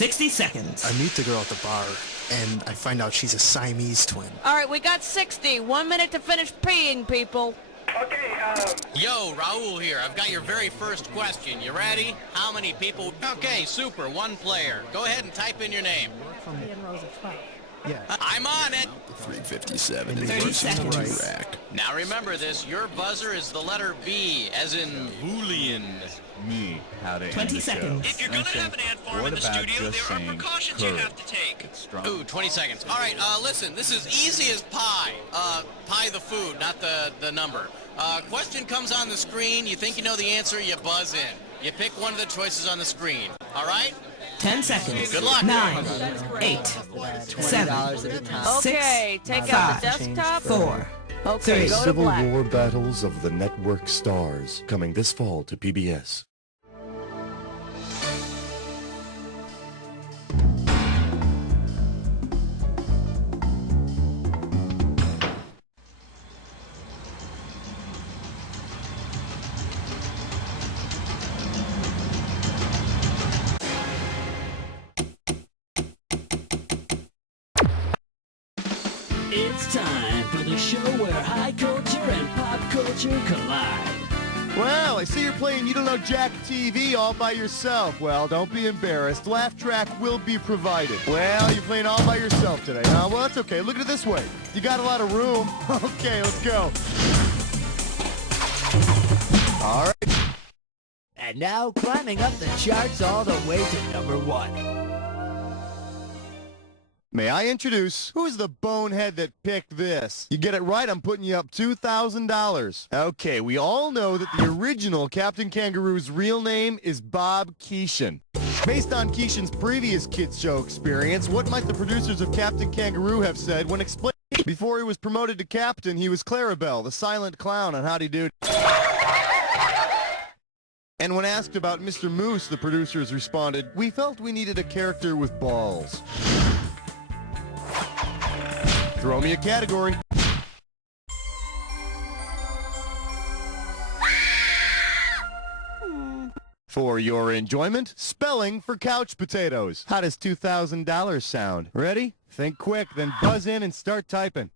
60 seconds. I meet the girl at the bar, and I find out she's a Siamese twin. All right, we got 60. 1 minute to finish peeing, people. Okay, Yo, Raul here. I've got your very first question. You ready? How many people? Okay, super. One player. Go ahead and type in your name. Yeah. I'm on it. 357. 30 seconds. Now remember this. Your buzzer is the letter B, as in Boolean. Me, how to 20 seconds. If you're gonna have an ant farm in the studio, there are precautions you have to take. Ooh, 20 seconds. All right, listen, this is easy as pie. Pie the food, not the number. Question comes on the screen. You think you know the answer, you buzz in. You pick one of the choices on the screen. All right? 10 seconds. Good luck. 9, 8, 7, 6, Okay, take out the 5, desktop. 4, Okay, 3. go to Civil black. War Battles of the Network Stars, coming this fall to PBS. It's time for the show where high culture and pop culture collide. Well, I see you're playing You Don't Know Jack TV all by yourself. Well, don't be embarrassed. Laugh track will be provided. Well, you're playing all by yourself today. Well, that's okay. Look at it this way. You got a lot of room. Okay, let's go. All right. And now, climbing up the charts all the way to #1. May I introduce, who's the bonehead that picked this? You get it right, I'm putting you up $2,000. Okay, we all know that the original Captain Kangaroo's real name is Bob Keeshan. Based on Keeshan's previous kids show experience, what might the producers of Captain Kangaroo have said when explaining? Before he was promoted to captain, he was Clarabelle, the silent clown on Howdy Doody. And when asked about Mr. Moose, the producers responded, "We felt we needed a character with balls." Throw me a category. For your enjoyment, spelling for couch potatoes. How does $2,000 sound? Ready? Think quick, then buzz in and start typing.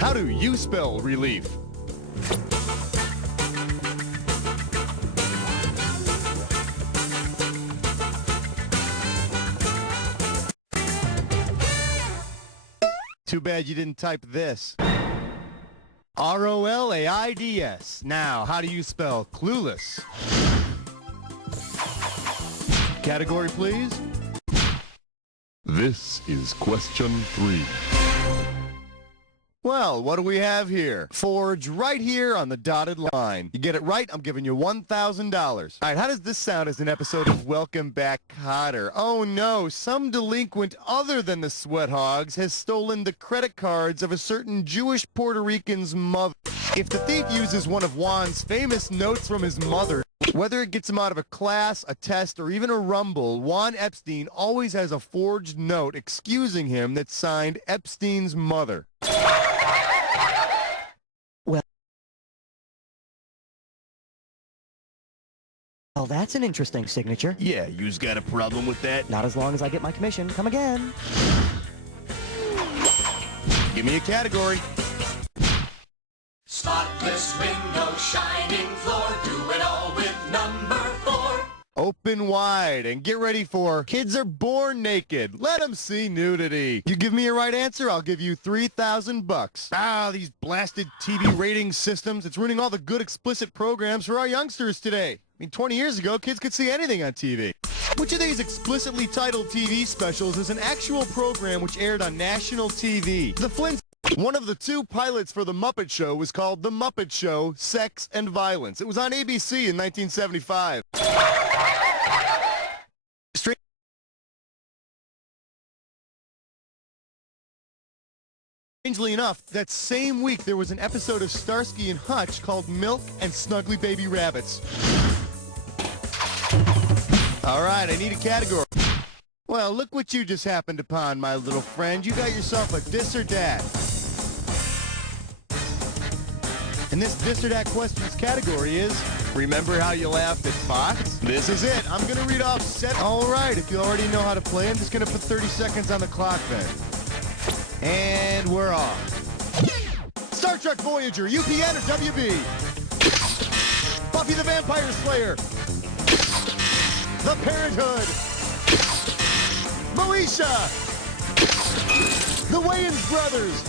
How do you spell relief? Too bad you didn't type this. R-O-L-A-I-D-S. Now, how do you spell clueless? Category, please. This is question 3. Well, what do we have here? Forge right here on the dotted line. You get it right, I'm giving you $1,000. All right, how does this sound as an episode of Welcome Back, Kotter? Oh no, some delinquent other than the Sweat Hogs has stolen the credit cards of a certain Jewish Puerto Rican's mother. If the thief uses one of Juan's famous notes from his mother, whether it gets him out of a class, a test, or even a rumble, Juan Epstein always has a forged note excusing him that's signed Epstein's mother. Well, that's an interesting signature. Yeah, you's got a problem with that? Not as long as I get my commission. Come again. Give me a category. Spotless window, shining floor, do it all with number 4. Open wide and get ready for Kids Are Born Naked. Let them see nudity. You give me a right answer, I'll give you $3,000. Ah, these blasted TV rating systems. It's ruining all the good explicit programs for our youngsters today. I mean, 20 years ago, kids could see anything on TV. Which of these explicitly titled TV specials is an actual program which aired on national TV? The Flintstones. One of the 2 pilots for The Muppet Show was called The Muppet Show, Sex and Violence. It was on ABC in 1975. Strangely enough, that same week there was an episode of Starsky and Hutch called Milk and Snuggly Baby Rabbits. All right, I need a category. Well, look what you just happened upon, my little friend. You got yourself a this or dat. And this or that questions category is Remember how you laughed at Fox? This is it. I'm going to read off set. All right, if you already know how to play, I'm just going to put 30 seconds on the clock then. And we're off. Star Trek Voyager, UPN or WB? Buffy the Vampire Slayer. The Parenthood. Moesha. The Wayans Brothers.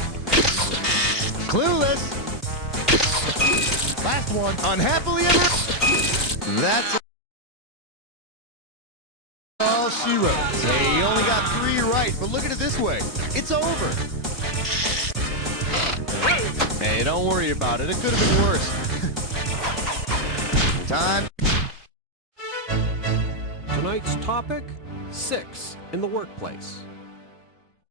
Clueless. Last one. Unhappily Ever. That's all she wrote. Hey, you only got 3 right, but look at it this way. It's over. Hey, don't worry about it. It could have been worse. Time. Tonight's topic, 6 in the workplace.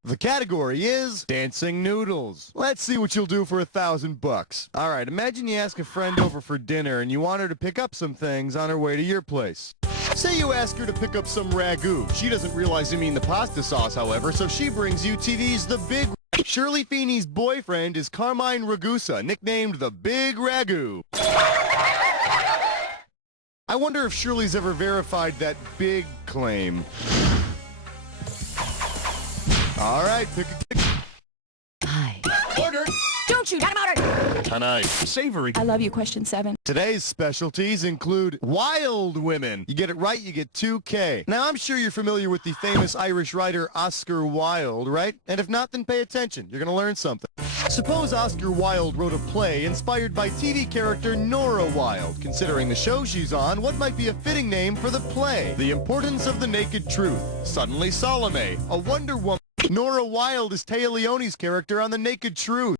The category is dancing noodles. Let's see what you'll do for $1,000. All right, imagine you ask a friend over for dinner and you want her to pick up some things on her way to your place. Say you ask her to pick up some ragu. She doesn't realize you mean the pasta sauce, however, so she brings you TV's The Big. Shirley Feeney's boyfriend is Carmine Ragusa, nicknamed the Big Ragu. I wonder if Shirley's ever verified that big claim. All right, pick a kick. Hi. Order. Don't shoot. Got him ordered. Tonight. Savory. I love you, question 7. Today's specialties include wild women. You get it right, you get 2K. Now, I'm sure you're familiar with the famous Irish writer Oscar Wilde, right? And if not, then pay attention. You're going to learn something. Suppose Oscar Wilde wrote a play inspired by TV character Nora Wilde. Considering the show she's on, what might be a fitting name for the play? The Importance of the Naked Truth. Suddenly Salome. A Wonder Woman. Nora Wilde is Téa Leoni's character on The Naked Truth.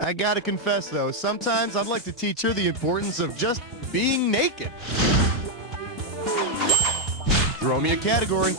I gotta confess, though, sometimes I'd like to teach her the importance of just being naked. Throw me a category.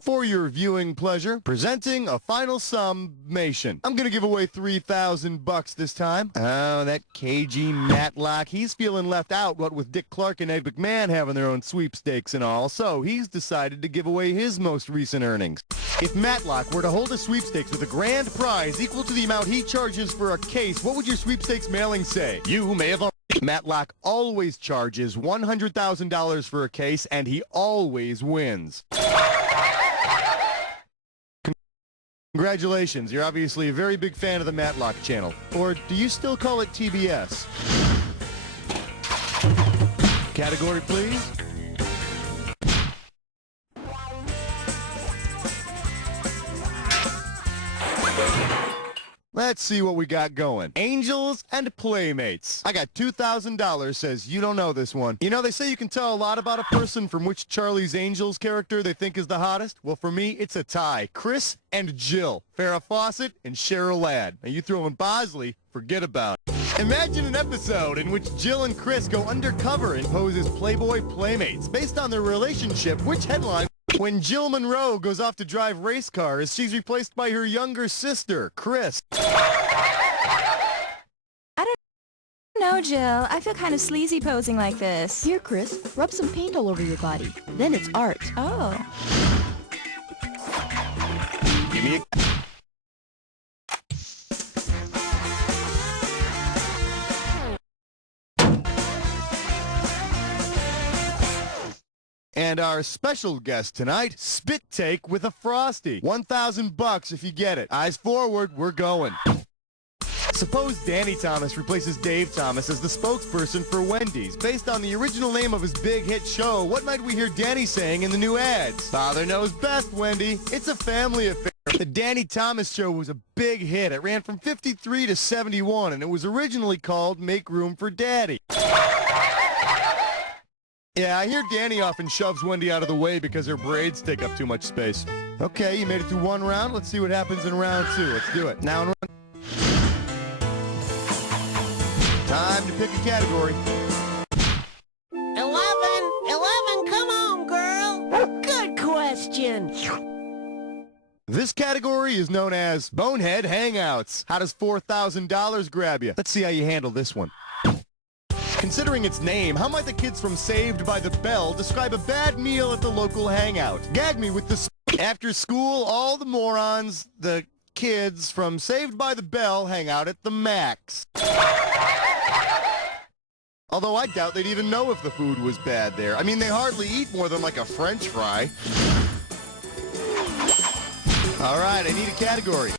For your viewing pleasure, presenting a final summation. I'm gonna give away $3,000 this time. Oh, that cagey Matlock. He's feeling left out, what with Dick Clark and Ed McMahon having their own sweepstakes and all, so he's decided to give away his most recent earnings. If Matlock were to hold a sweepstakes with a grand prize equal to the amount he charges for a case, what would your sweepstakes mailing say? You may have... Matlock always charges $100,000 for a case, and he always wins. Congratulations, you're obviously a very big fan of the Matlock channel. Or do you still call it TBS? Category, please. Let's see what we got going. Angels and Playmates. I got $2,000, says you don't know this one. You know, they say you can tell a lot about a person from which Charlie's Angels character they think is the hottest. Well, for me, it's a tie. Chris and Jill. Farrah Fawcett and Cheryl Ladd. Now, you throw in Bosley, forget about it. Imagine an episode in which Jill and Chris go undercover and pose as Playboy Playmates. Based on their relationship, which headline... When Jill Monroe goes off to drive race cars, she's replaced by her younger sister, Chris. I don't know, Jill. I feel kind of sleazy posing like this. Here, Chris, rub some paint all over your body. Then it's art. Oh. Give me a... And our special guest tonight, Spit Take with a Frosty. $1,000 if you get it. Eyes forward, we're going. Suppose Danny Thomas replaces Dave Thomas as the spokesperson for Wendy's. Based on the original name of his big hit show, what might we hear Danny saying in the new ads? Father knows best, Wendy. It's a family affair. The Danny Thomas Show was a big hit. It ran from 53 to 71, and it was originally called Make Room for Daddy. Yeah, I hear Danny often shoves Wendy out of the way because her braids take up too much space. Okay, you made it through 1 round. Let's see what happens in round 2. Let's do it. Now in round... Time to pick a category. 11, come on, girl. Good question. This category is known as Bonehead Hangouts. How does $4,000 grab you? Let's see how you handle this one. Considering its name, how might the kids from Saved by the Bell describe a bad meal at the local hangout? Gag me with the After school, all the morons, the kids from Saved by the Bell, hang out at the Max. Although I doubt they'd even know if the food was bad there. I mean, they hardly eat more than like a French fry. All right, I need a category.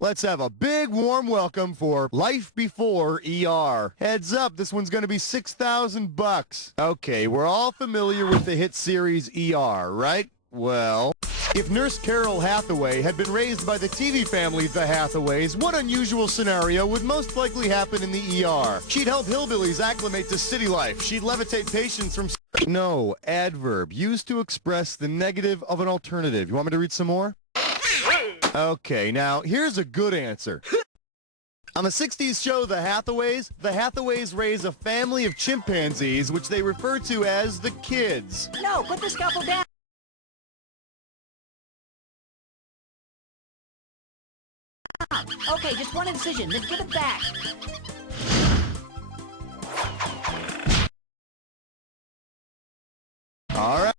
Let's have a big warm welcome for Life Before ER. Heads up, this one's going to be 6,000 bucks. Okay, we're all familiar with the hit series ER, right? Well, if Nurse Carol Hathaway had been raised by the TV family The Hathaways, what unusual scenario would most likely happen in the ER? She'd help hillbillies acclimate to city life. She'd levitate patients from... No, adverb, used to express the negative of an alternative. You want me to read some more? Okay, now, here's a good answer. On the 60s show The Hathaways raise a family of chimpanzees, which they refer to as the kids. No, put the scalpel down. Okay, just one incision, then give it back. All right.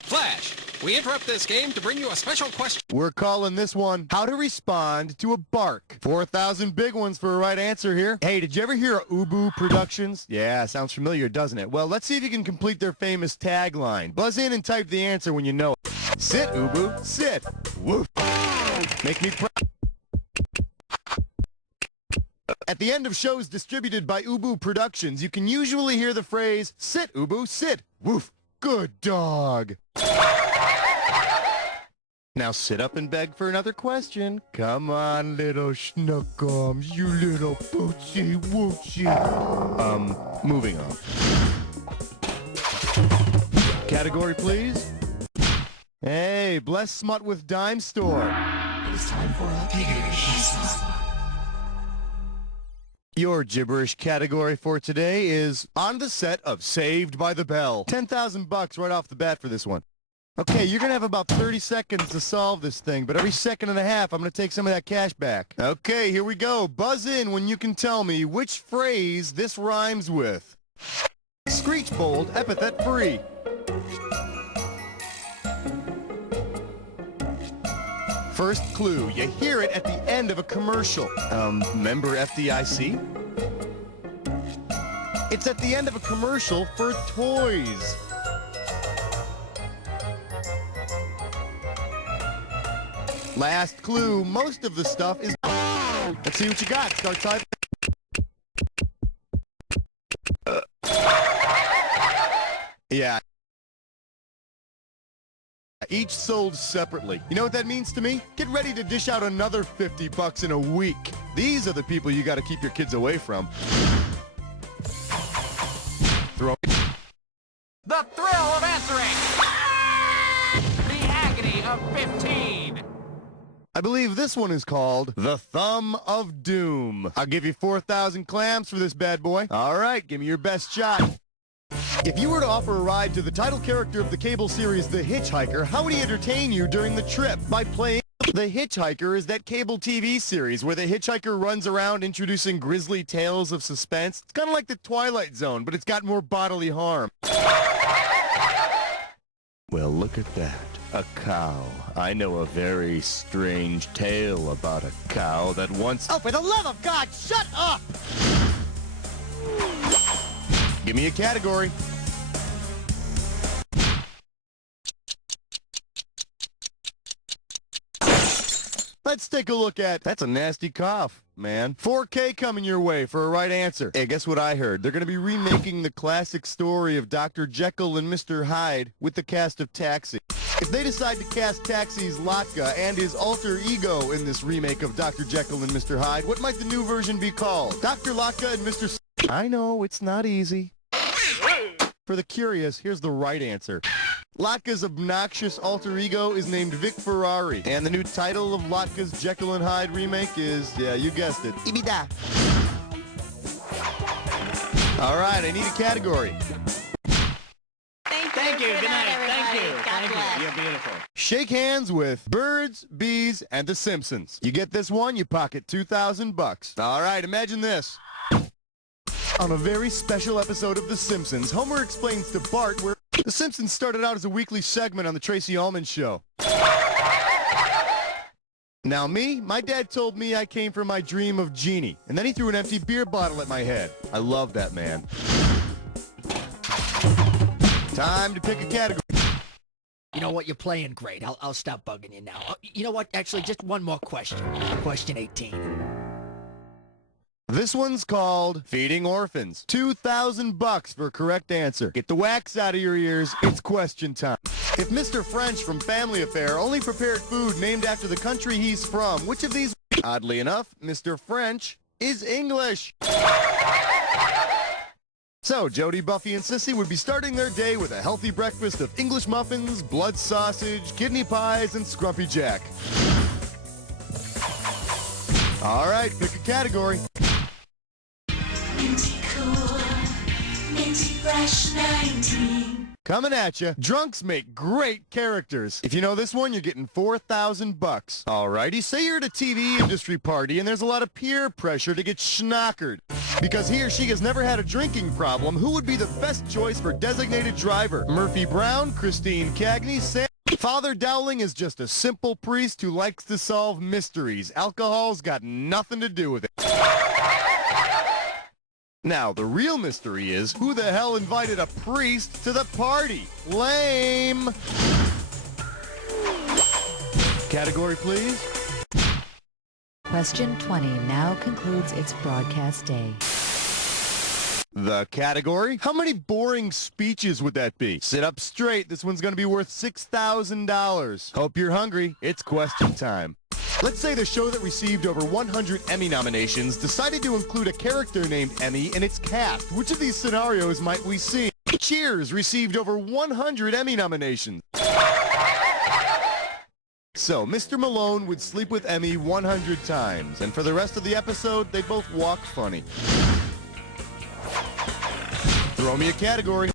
Flash, we interrupt this game to bring you a special question. We're calling this one How to Respond to a Bark. 4,000 big ones for a right answer here. Hey, did you ever hear of Ubu Productions? Yeah, sounds familiar, doesn't it? Well, let's see if you can complete their famous tagline. Buzz in and type the answer when you know it. Sit, Ubu, sit. Woof. Make me proud. At the end of shows distributed by Ubu Productions, you can usually hear the phrase, sit, Ubu, sit. Woof. Good dog. Now sit up and beg for another question. Come on, little schnookums, you little poochie woochie. Moving on. Category, please. Hey, bless smut with dime store. It is time for a gibberish. Your gibberish category for today is on the set of Saved by the Bell. 10,000 bucks right off the bat for this one. Okay, you're going to have about 30 seconds to solve this thing, but every second and a half, I'm going to take some of that cash back. Okay, here we go. Buzz in when you can tell me which phrase this rhymes with. Screech bold, epithet free. First clue, you hear it at the end of a commercial. Member FDIC? It's at the end of a commercial for toys. Last clue, most of the stuff is... Let's see what you got. Start typing. Yeah. Each sold separately. You know what that means to me? Get ready to dish out another 50 bucks in a week. These are the people you got to keep your kids away from. Throw. The thrill of answering! The agony of 15! I believe this one is called The Thumb of Doom. I'll give you 4,000 clams for this bad boy. All right, give me your best shot. If you were to offer a ride to the title character of the cable series The Hitchhiker, how would he entertain you during the trip? By playing... The Hitchhiker is that cable TV series where the hitchhiker runs around introducing grisly tales of suspense. It's kind of like the Twilight Zone, but it's got more bodily harm. Well, look at that. A cow. I know a very strange tale about a cow that once... Oh, for the love of God, shut up! Give me a category. Let's take a look at... That's a nasty cough, man. 4K coming your way for a right answer. Hey, guess what I heard? They're going to be remaking the classic story of Dr. Jekyll and Mr. Hyde with the cast of Taxi. If they decide to cast Taxi's Latka and his alter ego in this remake of Dr. Jekyll and Mr. Hyde, what might the new version be called? Dr. Latka and Mr. I know, it's not easy. For the curious, here's the right answer. Latka's obnoxious alter ego is named Vic Ferrari. And the new title of Latka's Jekyll and Hyde remake is, yeah, you guessed it, Ibida. All right, I need a category. Thank you. Good night. Thank you. Thank you. You're beautiful. Shake hands with Birds, Bees, and the Simpsons. You get this one, you pocket 2,000 bucks. All right, imagine this. On a very special episode of The Simpsons, Homer explains to Bart where The Simpsons started out as a weekly segment on the Tracy Ullman Show. Now me, my dad told me I came from my dream of Genie, and then he threw an empty beer bottle at my head. I love that man. Time to pick a category. You know what? You're playing great. I'll stop bugging you now. You know what? Actually, just one more question. Question 18. This one's called Feeding Orphans. $2,000 for a correct answer. Get the wax out of your ears. It's question time. If Mr. French from Family Affair only prepared food named after the country he's from, which of these... Oddly enough, Mr. French is English. So, Jody, Buffy, and Sissy would be starting their day with a healthy breakfast of English muffins, blood sausage, kidney pies, and Scrumpy Jack. All right, pick a category. Minty cool, minty fresh 19. Coming at you, drunks make great characters. If you know this one, you're getting $4,000. Alrighty, say you're at a TV industry party and there's a lot of peer pressure to get schnockered. Because he or she has never had a drinking problem, who would be the best choice for designated driver? Murphy Brown, Christine Cagney, Sam... Father Dowling is just a simple priest who likes to solve mysteries. Alcohol's got nothing to do with it. Now, the real mystery is, who the hell invited a priest to the party? Lame! Category, please. Question 20 now concludes its broadcast day. The category? How many boring speeches would that be? Sit up straight. This one's going to be worth $6,000. Hope you're hungry. It's question time. Let's say the show that received over 100 Emmy nominations decided to include a character named Emmy in its cast. Which of these scenarios might we see? Cheers received over 100 Emmy nominations. So, Mr. Malone would sleep with Emmy 100 times, and for the rest of the episode, they both walk funny. Throw me a category.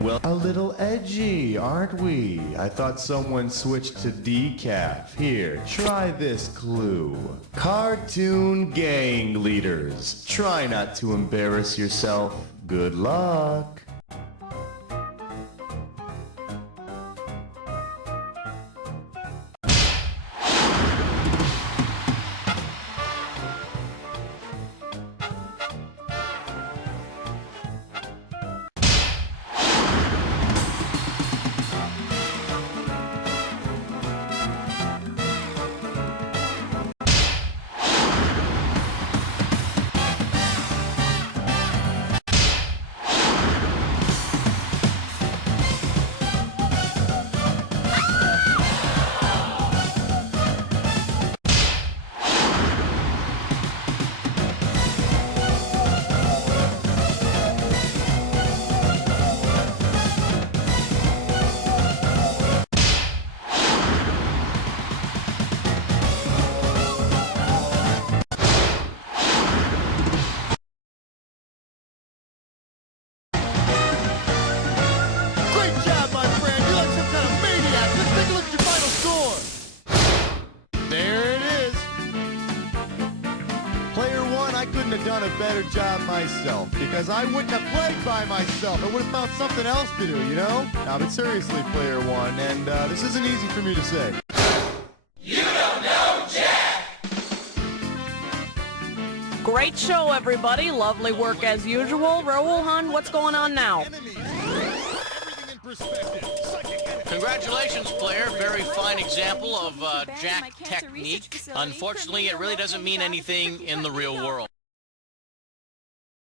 Well, a little edgy, aren't we? I thought someone switched to decaf. Here, try this clue. Cartoon gang leaders. Try not to embarrass yourself. Good luck. I couldn't have done a better job myself, because I wouldn't have played by myself. I would have found something else to do, you know? Now, but seriously, player one, and this isn't easy for me to say. You don't know Jack! Great show, everybody. Lovely work as usual. Raoul Hun, what's going on now? Congratulations, player. Very fine example of Jack technique. Unfortunately, it really doesn't mean anything in the real world.